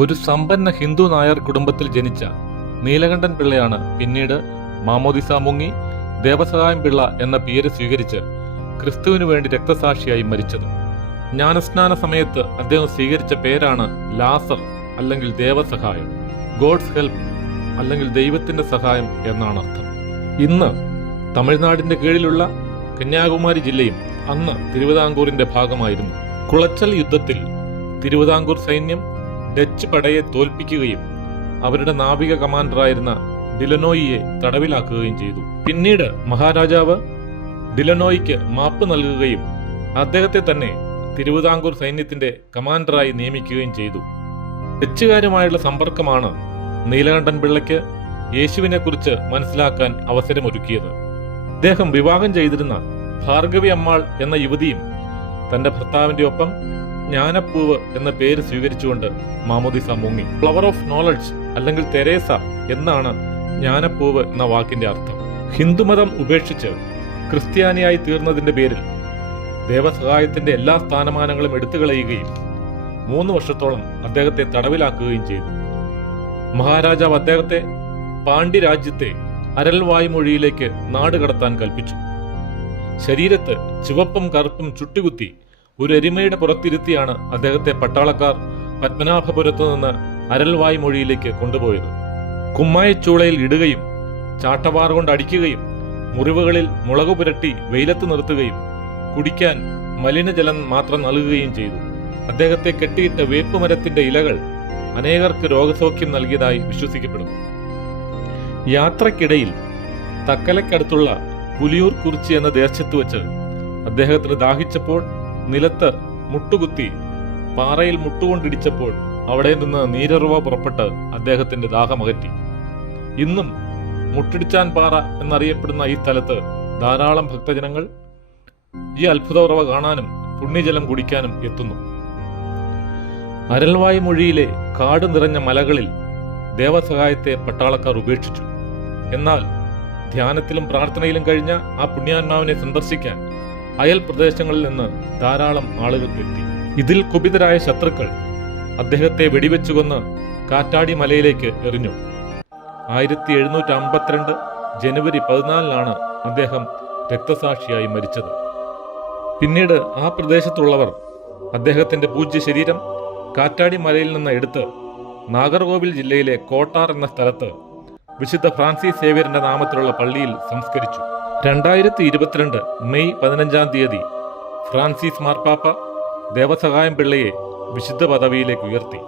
ഒരു സമ്പന്ന ഹിന്ദു നായർ കുടുംബത്തിൽ ജനിച്ച നീലകണ്ഠൻ പിള്ളയാണ് പിന്നീട് മാമോദിസ മുങ്ങി ദേവസഹായം പിള്ള എന്ന പേര് സ്വീകരിച്ച് ക്രിസ്തുവിനു വേണ്ടി രക്തസാക്ഷിയായി മരിച്ചത്. ജ്ഞാനസ്നാന സമയത്ത് അദ്ദേഹം സ്വീകരിച്ച പേരാണ് ലാസർ അല്ലെങ്കിൽ ദേവസഹായം. ഗോഡ്സ് ഹെൽപ്പ് അല്ലെങ്കിൽ ദൈവത്തിന്റെ സഹായം എന്നാണ് അർത്ഥം. ഇന്ന് തമിഴ്നാടിന്റെ കീഴിലുള്ള കന്യാകുമാരി ജില്ലയും അന്ന് തിരുവിതാംകൂറിന്റെ ഭാഗമായിരുന്നു. കുളച്ചൽ യുദ്ധത്തിൽ തിരുവിതാംകൂർ സൈന്യം ഡച്ച് പടയെ തോൽപ്പിക്കുകയും അവരുടെ നാവിക കമാൻഡറായിരുന്ന ഡിലനോയിയെ തടവിലാക്കുകയും ചെയ്തു. പിന്നീട് മഹാരാജാവ് ഡിലനോയിക്ക് മാപ്പ് നൽകുകയും അദ്ദേഹത്തെ തന്നെ തിരുവിതാംകൂർ സൈന്യത്തിന്റെ കമാൻഡറായി നിയമിക്കുകയും ചെയ്തു. ഡച്ചുകാരുമായുള്ള സമ്പർക്കമാണ് നീലകണ്ഠൻ പിള്ളയ്ക്ക് യേശുവിനെ കുറിച്ച് മനസ്സിലാക്കാൻ അവസരമൊരുക്കിയത്. അദ്ദേഹം വിവാഹം ചെയ്തിരുന്ന ഭാർഗവി അമ്മാൾ എന്ന യുവതിയും തന്റെ ഭർത്താവിന്റെ ഒപ്പം ജ്ഞാനപ്പൂവ് എന്ന പേര് സ്വീകരിച്ചുകൊണ്ട് മാമോദിസ മുങ്ങി. ഫ്ലവർ ഓഫ് നോളജ് അല്ലെങ്കിൽ തെരേസ എന്നാണ് ജ്ഞാനപ്പൂവ് എന്ന വാക്കിന്റെ അർത്ഥം. ഹിന്ദുമതം ഉപേക്ഷിച്ച് ക്രിസ്ത്യാനിയായി തീർന്നതിന്റെ പേരിൽ ദേവസഹായത്തിന്റെ എല്ലാ സ്ഥാനമാനങ്ങളും എടുത്തുകളയുകയും 3 വർഷത്തോളം അദ്ദേഹത്തെ തടവിലാക്കുകയും ചെയ്തു. മഹാരാജാവ് അദ്ദേഹത്തെ പാണ്ഡ്യരാജ്യത്തെ അരൽവായ്മൊഴിയിലേക്ക് നാടുകടത്താൻ കൽപ്പിച്ചു. ശരീരത്ത് ചുവപ്പും കറുപ്പും ചുട്ടുകുത്തി ഒരു എരുമയുടെ പുറത്തിരുത്തിയാണ് അദ്ദേഹത്തെ പട്ടാളക്കാർ പത്മനാഭപുരത്തു നിന്ന് അരൽവായ്മൊഴിയിലേക്ക് കൊണ്ടുപോയത്. കുമ്മായച്ചൂളയിൽ ഇടുകയും ചാട്ടവാർ കൊണ്ട് അടിക്കുകയും മുറിവുകളിൽ മുളകു പുരട്ടി വെയിലത്ത് നിർത്തുകയും കുടിക്കാൻ മലിനജലം മാത്രം നൽകുകയും ചെയ്തു. അദ്ദേഹത്തെ കെട്ടിയിട്ട വേപ്പുമരത്തിന്റെ ഇലകൾ അനേകർക്ക് രോഗസൗഖ്യം നൽകിയതായി വിശ്വസിക്കപ്പെടുന്നു. യാത്രക്കിടയിൽ തക്കലക്കടുത്തുള്ള പുലിയൂർ കുറിച്ചി എന്ന ദേശത്ത് വെച്ച് അദ്ദേഹത്തിന് ദാഹിച്ചപ്പോൾ നിലത്ത് മുട്ടുകുത്തി പാറയിൽ മുട്ടുകൊണ്ടിടിച്ചപ്പോൾ അവിടെ നിന്ന് നീരുറവ പുറപ്പെട്ട് അദ്ദേഹത്തിന്റെ ദാഹമകറ്റി. ഇന്നും മുട്ടിടിച്ചാൻ പാറ എന്നറിയപ്പെടുന്ന ഈ സ്ഥലത്ത് ധാരാളം ഭക്തജനങ്ങൾ ഈ അത്ഭുത ഉറവ കാണാനും പുണ്യജലം കുടിക്കാനും എത്തുന്നു. അരൽവായ്മൊഴിയിലെ കാട് നിറഞ്ഞ മലകളിൽ ദേവസഹായത്തെ പട്ടാളക്കാർ ഉപേക്ഷിച്ചു. എന്നാൽ ധ്യാനത്തിലും പ്രാർത്ഥനയിലും കഴിഞ്ഞ ആ പുണ്യാത്മാവിനെ സന്ദർശിക്കാൻ അയൽ പ്രദേശങ്ങളിൽ നിന്ന് ധാരാളം ആളുകൾ എത്തി. ഇതിൽ കുപിതരായ ശത്രുക്കൾ അദ്ദേഹത്തെ വെടിവെച്ചുകൊന്ന് കാറ്റാടി മലയിലേക്ക് എറിഞ്ഞു. 1752 ജനുവരി 14 അദ്ദേഹം രക്തസാക്ഷിയായി മരിച്ചത്. പിന്നീട് ആ പ്രദേശത്തുള്ളവർ അദ്ദേഹത്തിന്റെ പൂജ്യ ശരീരം കാറ്റാടി മലയിൽ നിന്ന് എടുത്ത് നാഗർകോവിൽ ജില്ലയിലെ കോട്ടാർ എന്ന സ്ഥലത്ത് വിശുദ്ധ ഫ്രാൻസിസ് സേവ്യറിന്റെ നാമത്തിലുള്ള പള്ളിയിൽ സംസ്കരിച്ചു. 2022 മെയ് 15 ഫ്രാൻസിസ് മാർപ്പാപ്പ ദേവസഹായം പിള്ളയെ വിശുദ്ധ പദവിയിലേക്ക് ഉയർത്തി.